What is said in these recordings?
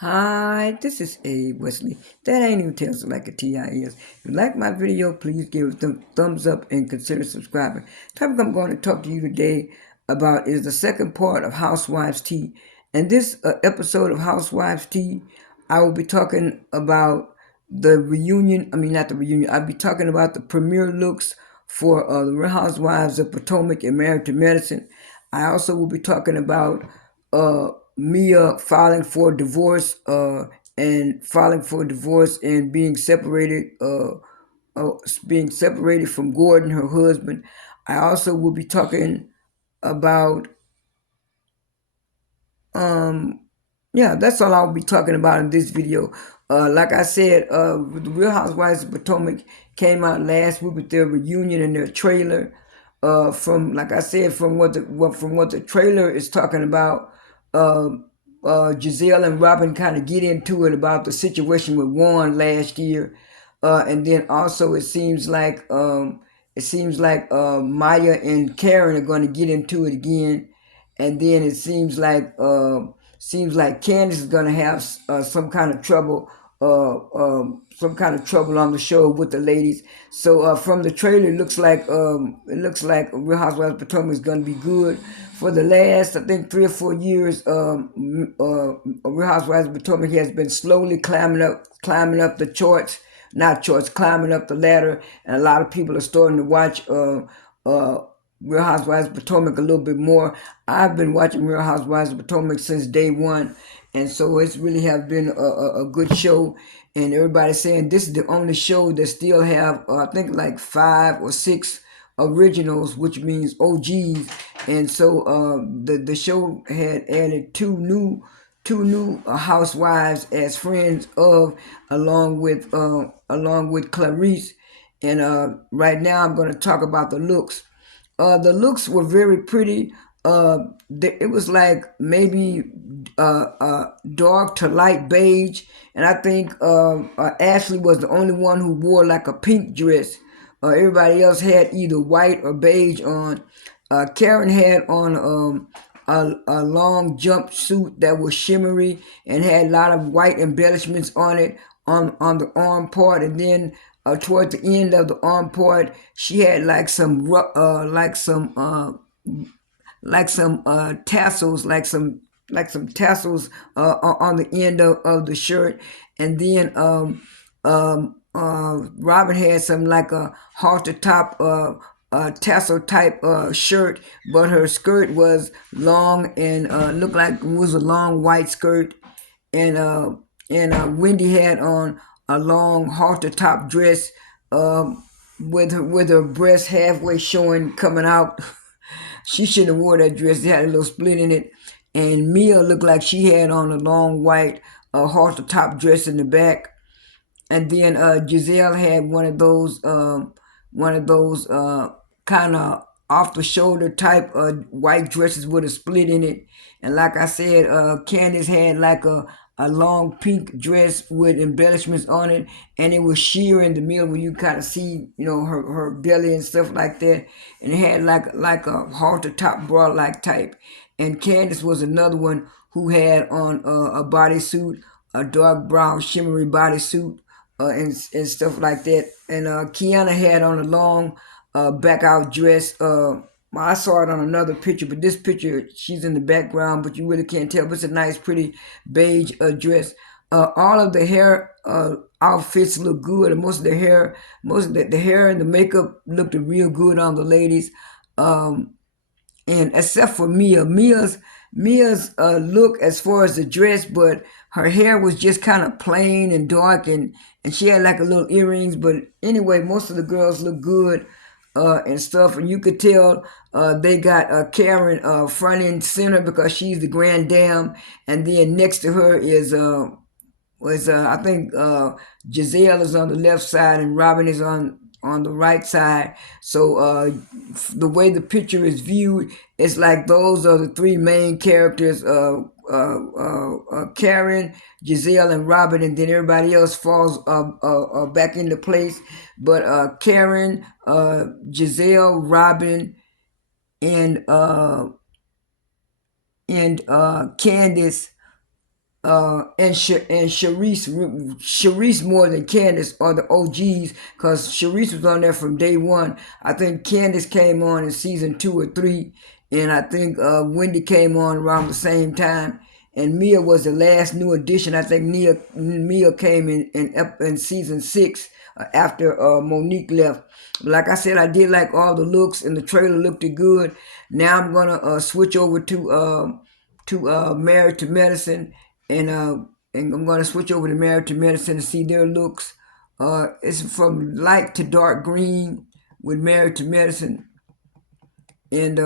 Hi, this is Abe Wesley. That ain't even tells like a TIS. If you like my video, please give it a thumbs up and consider subscribing. The topic I'm going to talk to you today about is the second part of Housewives Tea. And this episode of Housewives Tea, I will be talking about the reunion. I mean, not the reunion. I'll be talking about the premiere looks for the Real Housewives of Potomac and Married to Medicine. I also will be talking about Mia filing for divorce and being separated from Gordon, her husband. I also will be talking about um yeah, that's all I'll be talking about in this video. Like I said, the Real Housewives of Potomac came out last week with their reunion and their trailer. From like I said, from what the trailer is talking about, uh, Giselle and Robin kind of get into it about the situation with Warren last year, and then also it seems like Maya and Karen are going to get into it again, and then it seems like Candace is gonna have some kind of trouble on the show with the ladies. So from the trailer, it looks like Real Housewives of Potomac is gonna be good. For the last, I think, 3 or 4 years, Real Housewives of Potomac has been slowly climbing up the charts, not charts, climbing up the ladder, and a lot of people are starting to watch uh, Real Housewives of Potomac a little bit more. I've been watching Real Housewives of Potomac since day one, and so it's really have been a good show. And everybody's saying this is the only show that still have I think like 5 or 6 originals, which means OGs. And so the show had added two new housewives as friends of, along with Clarice. And right now I'm going to talk about the looks. The looks were very pretty. It was like maybe dark to light beige, and I think Ashley was the only one who wore like a pink dress. Everybody else had either white or beige on. Karen had on a long jumpsuit that was shimmery and had a lot of white embellishments on it on the arm part, and then towards the end of the arm part, she had like some tassels, like some tassels on the end of the shirt, and then Robin had some like a halter top tassel type shirt, but her skirt was long and looked like it was a long white skirt, and Wendy had on a long halter top dress, with her breast halfway showing, coming out. She shouldn't have wore that dress. It had a little split in it. And Mia looked like she had on a long white halter top dress in the back. And then Giselle had one of those kind of off the shoulder type white dresses with a split in it. And like I said, Candace had like a long pink dress with embellishments on it, and it was sheer in the middle where you kind of see, her belly and stuff like that. And it had like a halter top bra like type. And Candace was another one who had on a bodysuit, a dark brown shimmery bodysuit, and stuff like that. And Kiana had on a long back out dress. I saw it on another picture, but this picture, she's in the background, but you really can't tell. But it's a nice, pretty beige dress. All of the hair outfits look good, and most of the hair and the makeup looked real good on the ladies. And except for Mia's look as far as the dress, but her hair was just kind of plain and dark, and she had like a little earrings. But anyway, most of the girls look good and stuff, and you could tell they got Karen front and center because she's the grand dame, and then next to her was I think Giselle is on the left side and Robin is on the right side. So the way the picture is viewed, it's like those are the three main characters: Karen, Giselle, and Robin, and then everybody else falls back into place. But Karen, Giselle, Robin, and Candace and Sharice more than Candace are the OGs because Sharice was on there from day one. I think Candace came on in season 2 or 3, and I think Wendy came on around the same time. And Mia was the last new addition. I think Mia came in season 6 after Monique left. Like I said, I did like all the looks, and the trailer looked good. Now I'm gonna switch over to Married to Medicine, and I'm gonna switch over to Married to Medicine to see their looks. It's from light to dark green with Married to Medicine, and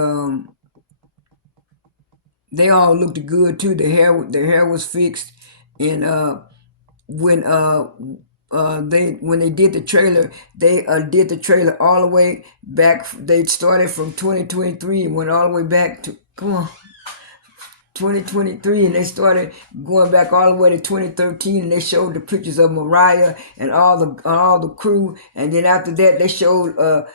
they all looked good too. Their hair was fixed, and when they did the trailer, they did the trailer all the way back. They started from 2023 and went all the way back to, come on, 2023, and they started going back all the way to 2013, and they showed the pictures of Mariah and all the crew. And then after that, they showed a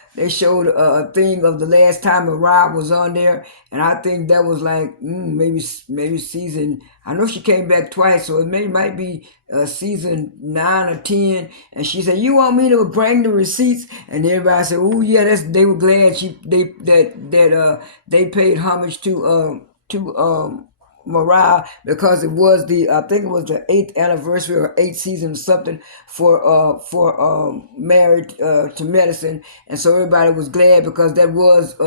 thing of the last time Mariah was on there, and I think that was like maybe season. I know she came back twice, so it might be season 9 or 10. And she said, "You want me to bring the receipts?" And everybody said, "Oh yeah, they were glad they paid homage to Mariah, because it was I think it was the 8th anniversary or 8th season or something for Married to Medicine." And so everybody was glad because that was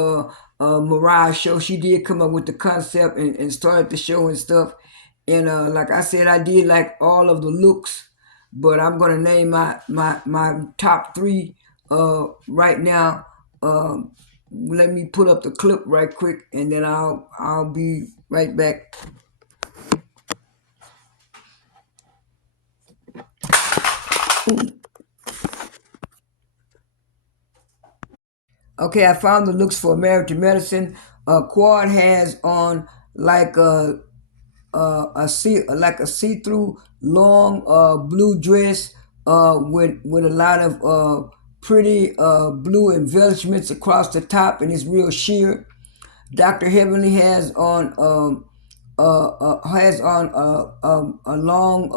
Mariah's show. She did come up with the concept and started the show and stuff. And like I said, I did like all of the looks, but I'm gonna name my top 3 right now. Let me pull up the clip right quick, and then I'll be right back. Okay, I found the looks for Married to Medicine. Quad has on like a see-through long blue dress with a lot of pretty blue embellishments across the top, and it's real sheer. Dr. Heavenly has on a long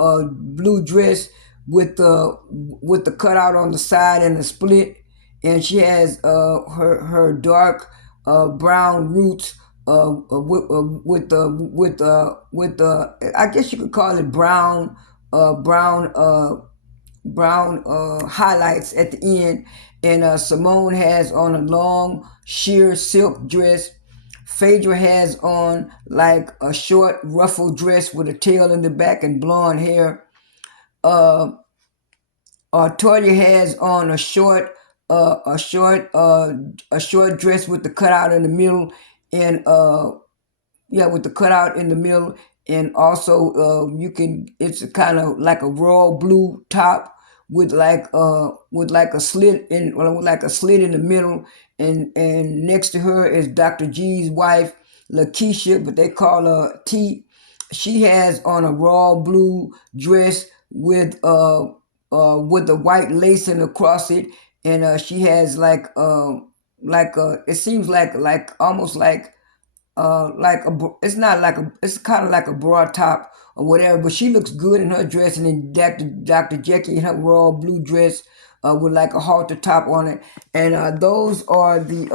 blue dress with the cutout on the side and the split, and she has her dark brown roots with I guess you could call it brown highlights at the end. And Simone has on a long sheer silk dress. Phaedra has on like a short ruffled dress with a tail in the back and blonde hair. Uh, Toya has on a short dress with the cutout in the middle, and yeah, with the cutout in the middle. And also it's kind of like a royal blue top with like a slit in, well, with like a slit in the middle. And next to her is Dr. G's wife, Lakeisha, but they call her T. She has on a raw blue dress with the white lacing across it. And she has it seems like almost it's not like it's kind of like a broad top or whatever, but she looks good in her dress. And then Dr. Jackie in her royal blue dress with like a halter top on it. And those are the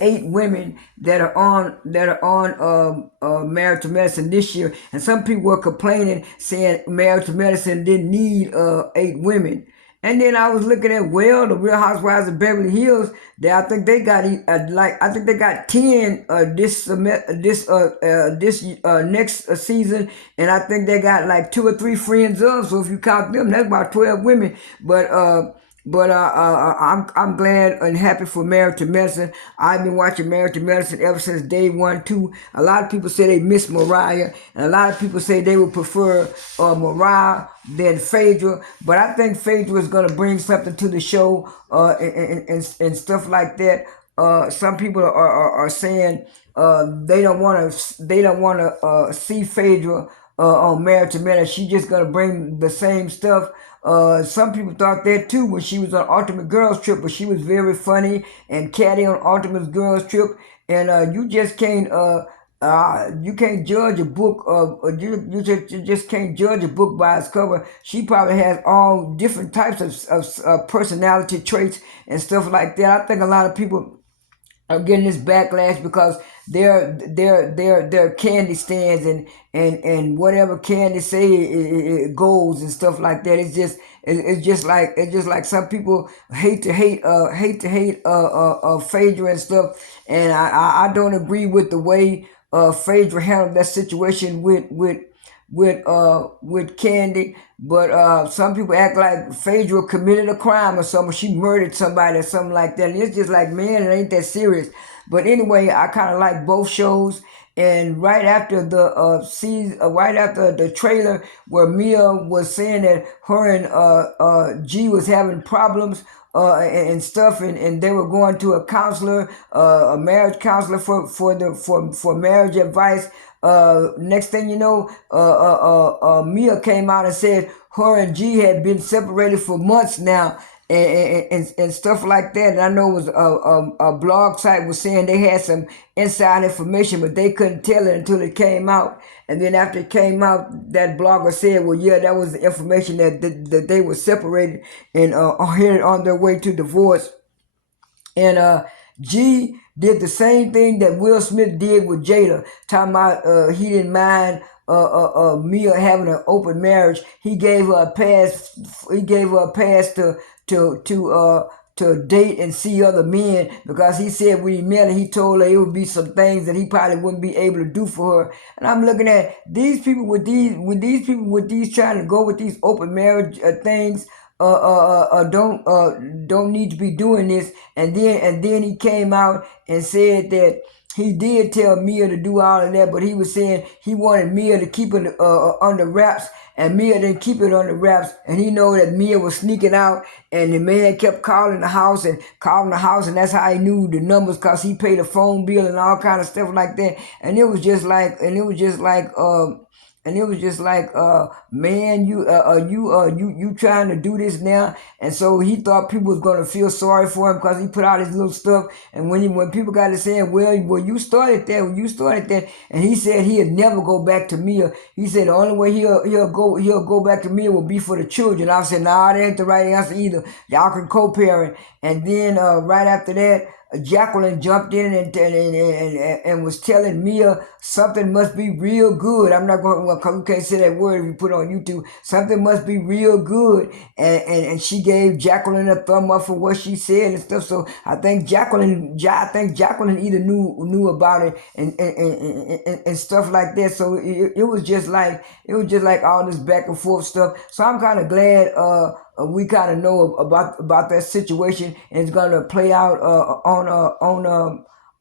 8 women that are on Married to Medicine this year. And some people were complaining, saying Married to Medicine didn't need 8 women. And then I was looking at, well, the Real Housewives of Beverly Hills. I think they got 10 this next season, and I think they got like 2 or 3 friends of. So if you count them, that's about 12 women. But I'm glad and happy for Married to Medicine. I've been watching Married to Medicine ever since day one, too. A lot of people say they miss Mariah, and a lot of people say they would prefer Mariah than Phaedra. But I think Phaedra is going to bring something to the show and stuff like that. Some people are saying they don't want to see Phaedra on Married to Medicine. She just gonna bring the same stuff. Some people thought that too when she was on Ultimate Girls Trip, but she was very funny and catty on Ultimate Girls Trip. And you can't judge a book you just can't judge a book by its cover. She probably has all different types of personality traits and stuff like that. I think a lot of people are getting this backlash because they're candy stands, and whatever candy say it goes and stuff like that. It's just like some people hate Phaedra and stuff, and I don't agree with the way Phaedra handled that situation with Candy. But some people act like Phaedra committed a crime or something. She murdered somebody or something like that. And it's just like, man, it ain't that serious. But anyway, I kind of like both shows. And right after right after the trailer where Mia was saying that her and G was having problems and stuff, and they were going to a counselor, a marriage counselor for marriage advice. Next thing you know, Mia came out and said her and G had been separated for months now, and stuff like that. And I know it was a blog site was saying they had some inside information, but they couldn't tell it until it came out. And then after it came out, that blogger said, well, yeah, that was the information that they were separated and headed on their way to divorce. And G did the same thing that Will Smith did with Jada, talking about he didn't mind Mia having an open marriage. He gave her a pass. He gave her a pass to date and see other men, because he said when he met her, he told her it would be some things that he probably wouldn't be able to do for her. And I'm looking at these people with these trying to go with these open marriage things. Don't need to be doing this. And then he came out and said that he did tell Mia to do all of that, but he was saying he wanted Mia to keep it under wraps, and Mia didn't keep it under wraps, and he know that Mia was sneaking out, and the man kept calling the house, and that's how he knew the numbers, because he paid a phone bill and all kind of stuff like that. And it was just like man, you trying to do this now. And so he thought people was gonna feel sorry for him because he put out his little stuff. And when people got to saying, well, you started that, and he said he'd never go back to Mia. He said the only way he'll go back to Mia will be for the children. I said, nah, that ain't the right answer either. Y'all can co-parent. And then right after that, Jacqueline jumped in and was telling Mia something must be real good. I'm not going to, well, you can't say that word if you put it on YouTube. Something must be real good. And she gave Jacqueline a thumb up for what she said and stuff. So I think Jacqueline either knew about it and stuff like that. So it was just like all this back and forth stuff. So I'm kind of glad we kind of know about that situation, and it's gonna play out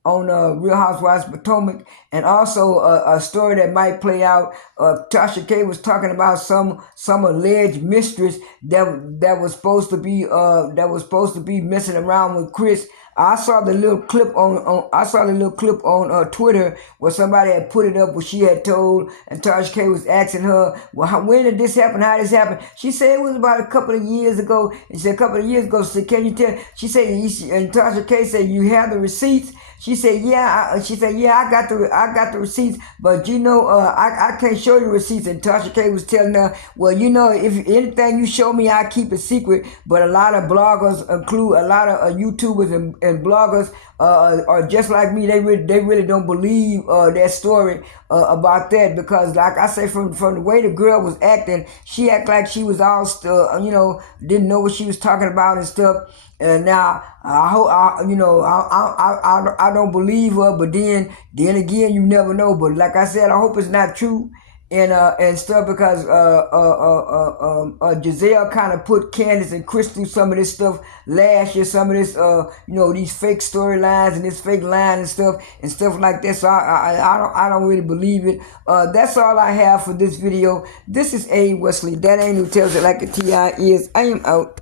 on Real Housewives of Potomac. And also a story that might play out. Tasha K was talking about some alleged mistress that was supposed to be messing around with Chris. I saw the little clip on Twitter where somebody had put it up where she had told, and Tasha K was asking her, well, when did this happen? How did this happen? She said it was about a couple of years ago. And she said a couple of years ago. She said, can you tell? She said, and Tasha K said, you have the receipts? She said, yeah. I got the receipts, but I can't show you receipts. And Tasha K was telling her, well, if anything you show me, I keep it secret. But a lot of bloggers, include a lot of YouTubers and bloggers, are just like me. They really don't believe that story about that, because like I say, from the way the girl was acting, she acted like she was all didn't know what she was talking about and stuff. And now I hope I don't believe her, but then again, you never know. But like I said, I hope it's not true and stuff, because Giselle kind of put Candace and Chris through some of this stuff last year, some of this these fake storylines and this fake line and stuff like that. So I don't really believe it. That's all I have for this video. This is A. Wesley. That ain't who tells it like a T.I. is. I am out.